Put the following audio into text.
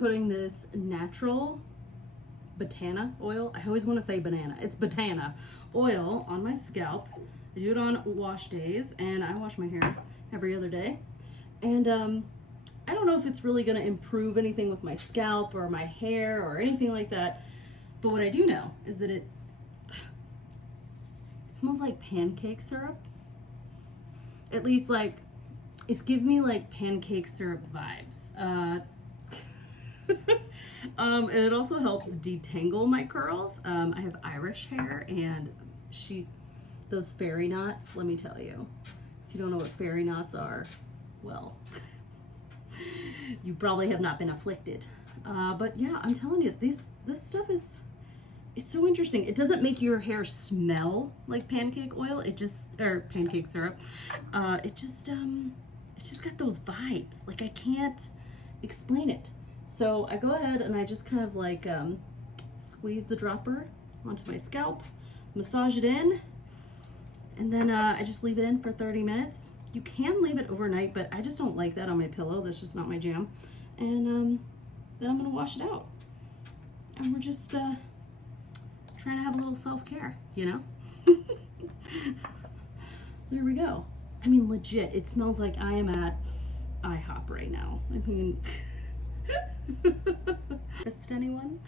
putting this natural Batana oil. I always want to say banana. It's Batana oil on my scalp. I do it on wash days, and I wash my hair every other day. And I don't know if it's really going to improve anything with my scalp or my hair or anything like that. But what I do know is that it smells like pancake syrup. At least, like, it gives me like pancake syrup vibes. And it also helps detangle my curls. I have Irish hair, and those fairy knots, let me tell you, if you don't know what fairy knots are, well, you probably have not been afflicted. But yeah, I'm telling you, this stuff it's so interesting. It doesn't make your hair smell like pancake oil. Or pancake syrup. It's just got those vibes. Like, I can't explain it. So I go ahead and I just kind of like squeeze the dropper onto my scalp, massage it in, and then I just leave it in for 30 minutes. You can leave it overnight, but I just don't like that on my pillow. That's just not my jam. And then I'm gonna wash it out. And we're just trying to have a little self-care, you know? There we go. I mean, legit, it smells like I am at IHOP right now. I mean, missed anyone?